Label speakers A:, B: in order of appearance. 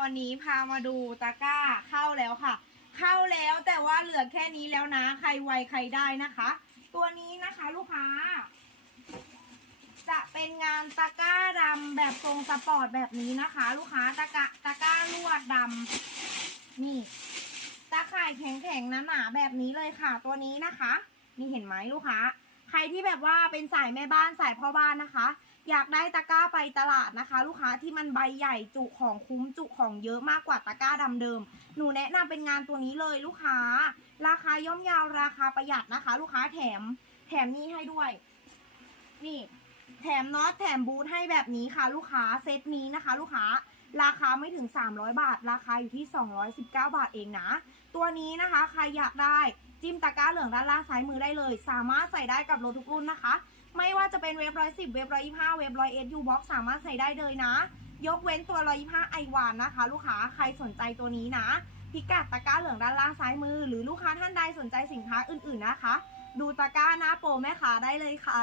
A: วันนี้พามาดูตะกร้าเข้าแล้วค่ะ เข้าแล้วแต่ว่าเหลือแค่นี้แล้วนะ ใครไวใครได้นะคะ ตัวนี้นะคะลูกค้า จะเป็นงานตะกร้าดำแบบทรงสปอร์ตแบบนี้นะคะ ลูกค้าตะกะตะกร้าลวดดำนี่ตาข่ายแข็งๆหนาๆแบบนี้เลยค่ะ ตัวนี้นะคะ นี่เห็นไหมลูกค้า ใครที่แบบว่าเป็นสายแม่บ้านสายพ่อบ้านนะคะ อยากได้ตะกร้าไปตลาดนะคะ ลูกค้าที่มันใบใหญ่จุของคุ้มจุของเยอะมากกว่าตะกร้าดำเดิม หนูแนะนำเป็นงานตัวนี้เลยลูกค้า ราคาย่อมยาวราคาประหยัดนะคะ ลูกค้าแถมแถมนี้ให้ด้วย นี่ แถมน็อตแถมบูทให้แบบนี้ค่ะ ลูกค้าเซตนี้นะคะ ลูกค้า ราคาไม่ถึง 300 บาท ราคาอยู่ที่ 219 บาทเองนะ ตัวนี้นะคะใครอยากได้จิ้มตะกร้าเหลืองด้านล่างซ้ายมือได้เลย สามารถใส่ได้กับรถทุกรุ่นนะคะ ไม่ว่าจะเป็นเว็บร้อยสิบเว็บร้อยยี่ห้าเว็บร้อยเอสยูบ็อกสามารถใส่ได้เลยนะ ยกเว้นตัวร้อยยี่ห้าไอวานนะคะ ลูกค้าใครสนใจตัวนี้นะ พิกัดตะกร้าเหลืองด้านล่างซ้ายมือ หรือลูกค้าท่านใดสนใจสินค้าอื่นๆนะคะ ดูตะกร้าหน้าโปรแม่ค้าได้เลยค่ะ